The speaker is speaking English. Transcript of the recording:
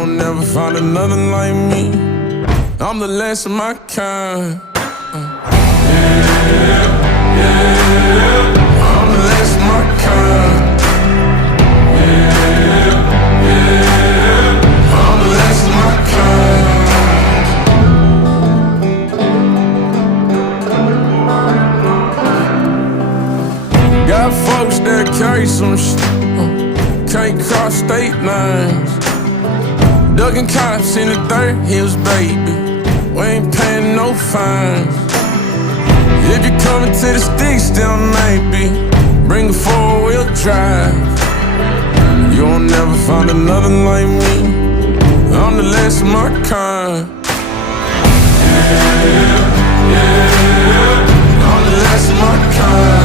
You'll never find another like me. I'm the last of my kind. I'm the last of my kind. I'm the last of my kind. Got folks that carry some shit, can't cross state lines. Ducking cops in the dirt hills, baby. We ain't paying no fines. If you're coming to the sticks, then maybe bring a four-wheel drive. You'll never find another like me. I'm the last of my kind. I'm the last of my kind.